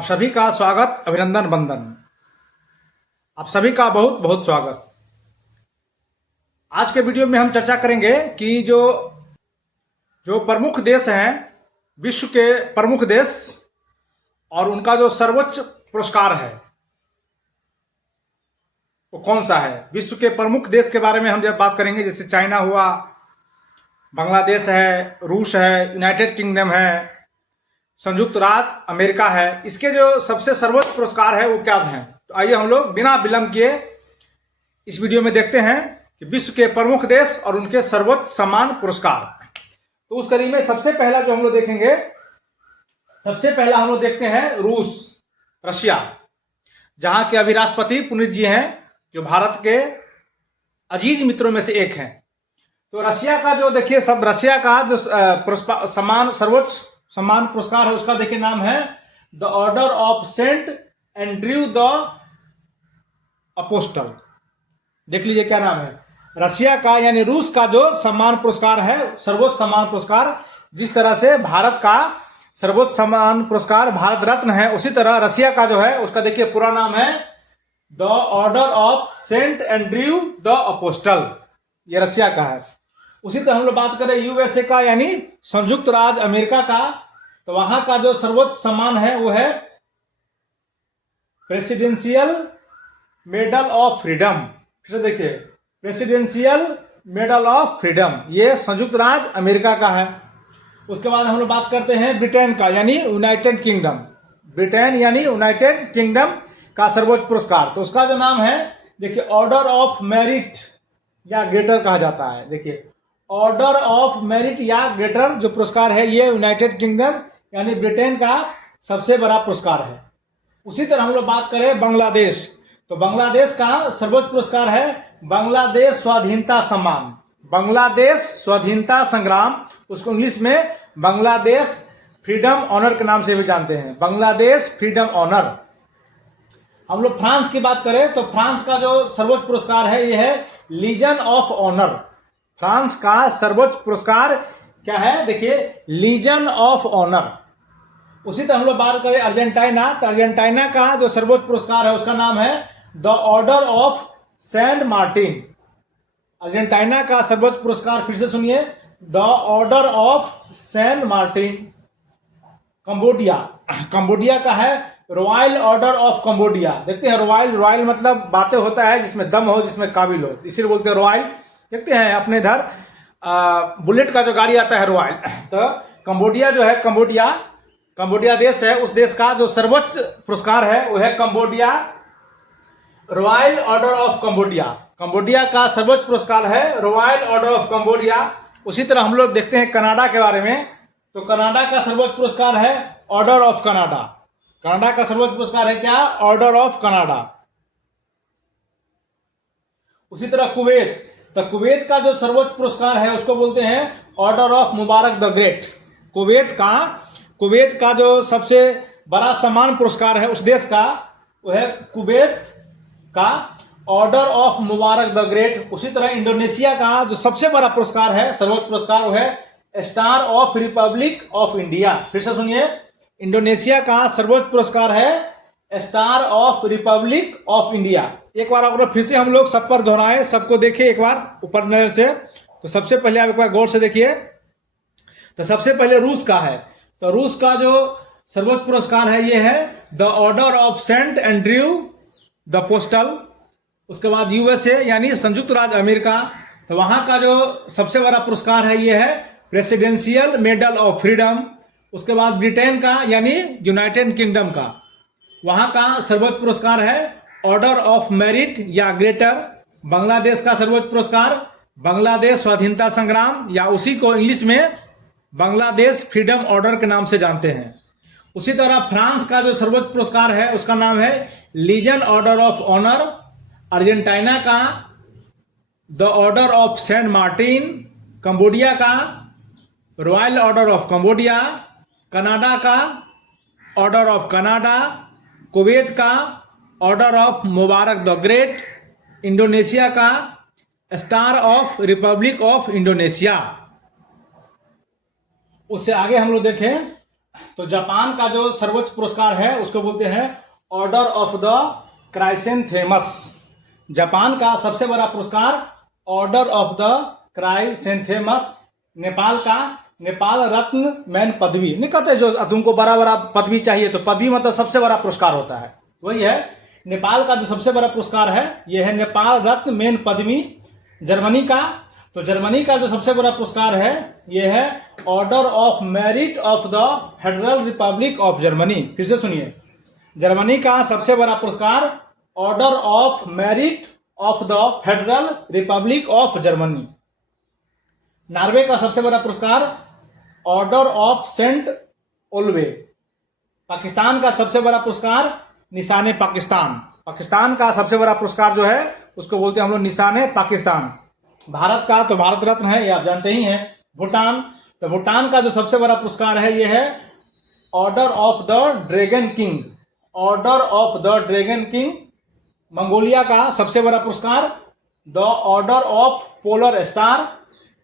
आप सभी का स्वागत, अभिनंदन, वंदन। आप सभी का बहुत बहुत स्वागत। आज के वीडियो में हम चर्चा करेंगे कि जो जो प्रमुख देश हैं, विश्व के प्रमुख देश, और उनका जो सर्वोच्च पुरस्कार है वो कौन सा है। विश्व के प्रमुख देश के बारे में हम जब बात करेंगे, जैसे चाइना हुआ, बांग्लादेश है, रूस है, यूनाइटेड किंगडम है, संयुक्त राज्य अमेरिका है, इसके जो सबसे सर्वोच्च पुरस्कार है वो क्या हैं। तो आइए हम लोग बिना विलंब किए इस वीडियो में देखते हैं कि विश्व के प्रमुख देश और उनके सर्वोच्च सम्मान पुरस्कार। तो उस कड़ी में सबसे पहला जो हम लोग देखेंगे, सबसे पहला हम लोग देखते हैं रूस, रशिया, जहां के अभी राष्ट्रपति पुतिन जी हैं, जो भारत के अजीज मित्रों में से एक हैं। तो रशिया का जो देखिए, सब रशिया का जो सर्वोच्च सम्मान पुरस्कार है उसका देखिए नाम है the order of Saint Andrew the apostle. देख लीजिए क्या नाम है रशिया का, यानी रूस का जो सम्मान पुरस्कार है, सर्वोच्च सम्मान पुरस्कार। जिस तरह से भारत का सर्वोच्च सम्मान पुरस्कार भारत रत्न है, उसी तरह रशिया का जो है उसका देखिए पूरा नाम है the order of Saint Andrew the apostle. ये रशिया का है। उसी तरह हम लोग बात करें यूएसए का, यानी संयुक्त राज्य अमेरिका का, तो वहां का जो सर्वोच्च सम्मान है वो है प्रेसिडेंशियल मेडल ऑफ फ्रीडम। फिर से देखिए, प्रेसिडेंशियल मेडल ऑफ फ्रीडम, ये संयुक्त राज्य अमेरिका का है। उसके बाद हम लोग बात करते हैं ब्रिटेन का, यानी यूनाइटेड किंगडम। ब्रिटेन यानी यूनाइटेड किंगडम का सर्वोच्च पुरस्कार, तो उसका जो नाम है देखिए ऑर्डर ऑफ मेरिट या ग्रेटर कहा जाता है। देखिए ऑर्डर ऑफ मेरिट या ग्रेटर जो पुरस्कार है, ये यूनाइटेड किंगडम यानी ब्रिटेन का सबसे बड़ा पुरस्कार है। उसी तरह हम लोग बात करें बांग्लादेश, तो बांग्लादेश का सर्वोच्च पुरस्कार है बांग्लादेश स्वाधीनता सम्मान, बांग्लादेश स्वाधीनता संग्राम। उसको इंग्लिश में बांग्लादेश फ्रीडम ऑनर के नाम से भी जानते हैं, बांग्लादेश फ्रीडम ऑनर। हम लोग फ्रांस की बात करें तो फ्रांस का जो सर्वोच्च पुरस्कार है ये है लीजन ऑफ ऑनर। फ्रांस का सर्वोच्च पुरस्कार क्या है, देखिए लीजन ऑफ ऑनर। उसी तरह हम लोग बात करें अर्जेंटीना, तो अर्जेंटीना का जो सर्वोच्च पुरस्कार है उसका नाम है the order of Saint Martin. Argentina का सर्वोच्च पुरस्कार फिर से सुनिए, the order of Saint Martin. Cambodia, Cambodia का है रॉयल ऑर्डर ऑफ कंबोडिया। देखते हैं रॉयल, रॉयल मतलब बातें होता है जिसमें दम हो, जिसमें काबिल हो, इसीलिए बोलते हैं रॉयल। देखते हैं अपने इधर बुलेट का जो गाड़ी आता है रॉयल। तो कंबोडिया जो है, कंबोडिया देश है, उस देश का जो सर्वोच्च पुरस्कार है वो है Cambodia royal order of Cambodia. Cambodia का सर्वोच्च पुरस्कार है रॉयल ऑर्डर ऑफ कंबोडिया। उसी तरह हम लोग देखते हैं कनाडा के बारे में, तो कनाडा का सर्वोच्च पुरस्कार है ऑर्डर ऑफ कनाडा। कनाडा का सर्वोच्च पुरस्कार है क्या, ऑर्डर ऑफ कनाडा। उसी तरह कुवैत, तो कुवैत का जो सर्वोच्च पुरस्कार है उसको बोलते हैं order of Mubarak the great. Kuwait का जो सबसे बड़ा सम्मान पुरस्कार है उस देश का वो है कुवैत का order of Mubarak the great. उसी तरह इंडोनेशिया का जो सबसे बड़ा पुरस्कार है, सर्वोच्च पुरस्कार, वो है star of republic of India. फिर से सुनिए, इंडोनेशिया का सर्वोच्च पुरस्कार है star of republic of India. एक बार अगर फिर से हम लोग सब पर दोहराए, सबको देखें एक बार ऊपर नजर से। तो सबसे पहले आप एक बार गौर से देखिए, तो सबसे पहले रूस का है, तो रूस का जो सर्वोच्च पुरस्कार है ये है the order of Saint Andrew the apostle. उसके बाद यूएसए यानी संयुक्त राज्य अमेरिका, तो वहां का जो सबसे बड़ा पुरस्कार है ये है प्रेसिडेंशियल मेडल ऑफ फ्रीडम। उसके बाद ब्रिटेन का यानी यूनाइटेड किंगडम का, वहां का सर्वोच्च पुरस्कार है ऑर्डर ऑफ मेरिट या ग्रेटर। बांग्लादेश का सर्वोच्च पुरस्कार बांग्लादेश स्वाधीनता संग्राम, या उसी को इंग्लिश में बांग्लादेश फ्रीडम ऑर्डर के नाम से जानते हैं। उसी तरह फ्रांस का जो सर्वोच्च पुरस्कार है उसका नाम है legion order of honour. Argentina का the order of Saint Martin. Cambodia का royal order of Cambodia. Canada का ऑर्डर ऑफ कनाडा। कुवैत का order of Mubarak the great. Indonesia का star of republic of Indonesia. उससे आगे हम लोग देखें तो जापान का जो सर्वोच्च पुरस्कार है उसको बोलते हैं ऑर्डर ऑफ द क्राइसेंथेमस। जापान का सबसे बड़ा पुरस्कार ऑर्डर ऑफ द क्राइसेंथेमस। नेपाल का नेपाल रत्न मैन पदवी। नहीं कहते जो तुमको बड़ा बड़ा पदवी चाहिए, तो पदवी मतलब सबसे बड़ा पुरस्कार होता है, वही है। नेपाल का जो सबसे बड़ा पुरस्कार है यह है नेपाल रत्न मैन पदवी। जर्मनी का, तो जर्मनी का जो सबसे बड़ा पुरस्कार है यह है order of merit of the federal Republic of Germany. फिर से सुनिए, जर्मनी का सबसे बड़ा पुरस्कार order of merit of the federal Republic of Germany. Norway का सबसे बड़ा पुरस्कार ऑर्डर ऑफ सेंट ओल्वे। पाकिस्तान का सबसे बड़ा पुरस्कार निशाने पाकिस्तान। पाकिस्तान का सबसे बड़ा पुरस्कार जो है उसको बोलते हैं हम लोग निशाने पाकिस्तान। भारत का तो भारत रत्न है, ये आप जानते ही हैं। भूटान, तो भूटान का जो सबसे बड़ा पुरस्कार है ये है order of the dragon king. Order of the dragon king. Mongolia का सबसे बड़ा पुरस्कार the order of polar star.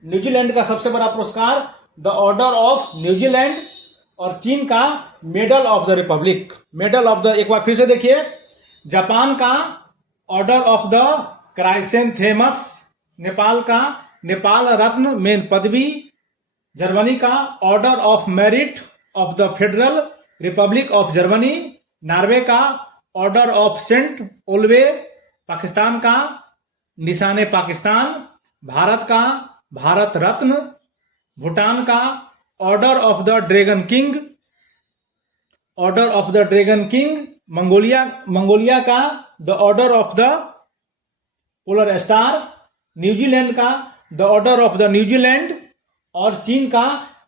New Zealand का सबसे बड़ा पुरस्कार द ऑर्डर ऑफ न्यूजीलैंड। और चीन का medal of the Republic. Medal of the, एक बार फिर से देखिए, जापान का ऑर्डर ऑफ द क्राइसेंथेमस। नेपाल का नेपाल रत्न मैन पदवी। जर्मनी का order of merit of the federal Republic of Germany. Norway का ऑर्डर ऑफ सेंट ओल्वे। पाकिस्तान का निशाने पाकिस्तान। भारत का भारत रत्न। भूटान का order of the dragon king. Order of the dragon king. Mongolia का the order of the polar star. New Zealand का the order of the New Zealand. और चीन का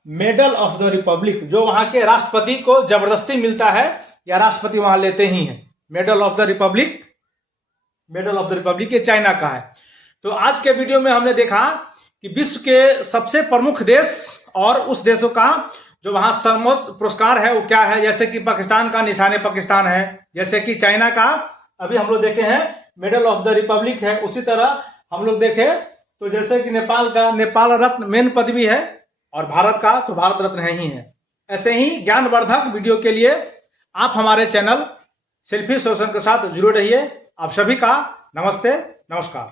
मेडल ऑफ द रिपब्लिक, जो वहां के राष्ट्रपति को जबरदस्ती मिलता है या राष्ट्रपति वहां लेते ही हैं। Medal of the Republic, medal of the Republic ये चाइना का है। तो आज के वीडियो में हमने देखा कि विश्व के सबसे प्रमुख देश और उस देशों का जो वहां सर्वोच्च पुरस्कार है वो क्या है। जैसे कि पाकिस्तान का निशाने पाकिस्तान है, जैसे कि चाइना का अभी हम लोग देखे हैं मेडल ऑफ द रिपब्लिक है। उसी तरह हम लोग देखे तो जैसे कि नेपाल का नेपाल रत्न मेन पदवी है, और भारत का तो भारत रत्न है ही है। ऐसे ही ज्ञानवर्धक वीडियो के लिए आप हमारे चैनल सेल्फी सोल्यूशन के साथ जुड़े रहिए। आप सभी का नमस्ते, नमस्कार।